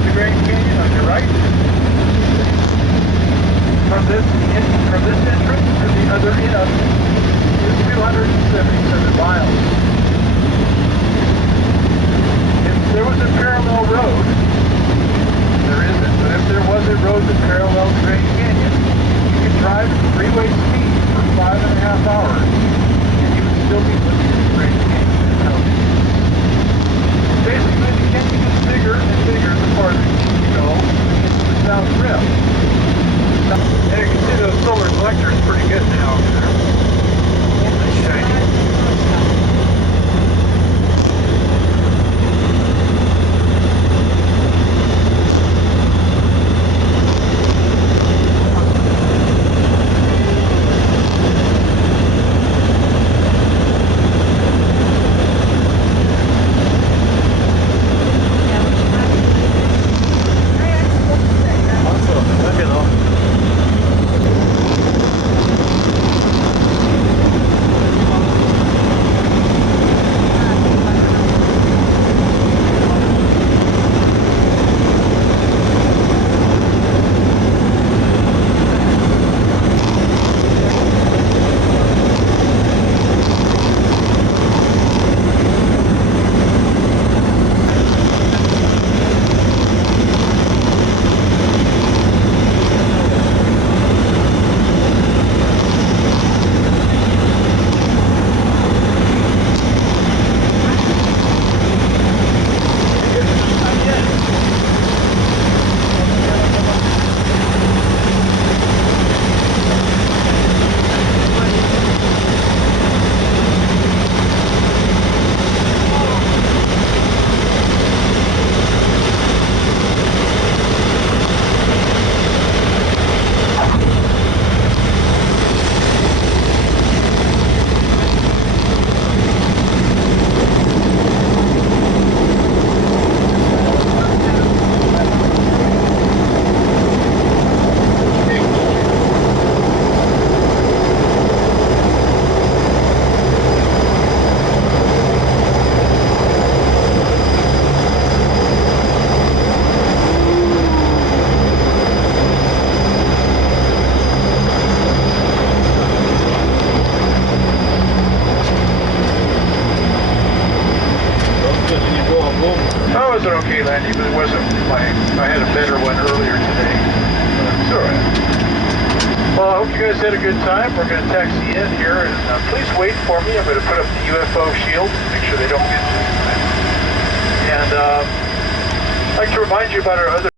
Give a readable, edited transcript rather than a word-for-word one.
of the Grand Canyon on your right. From this entrance to the other end is 277 miles. If there was a parallel road, there isn't, but if there was a road that paralleled the Grand Canyon, you could drive at freeway speed for 5.5 hours, and you would still be looking at the Grand Canyon. Basically, the canyon gets bigger and bigger the farther you go into the South Rim. And you can see those solar collectors pretty good now over there. Shiny. That was an okay landing, but it wasn't like I had a better one earlier today. It's alright. Well, I hope you guys had a good time. We're going to taxi in here, and please wait for me. I'm going to put up the UFO shield, make sure they don't get to you. And I'd like to remind you about our other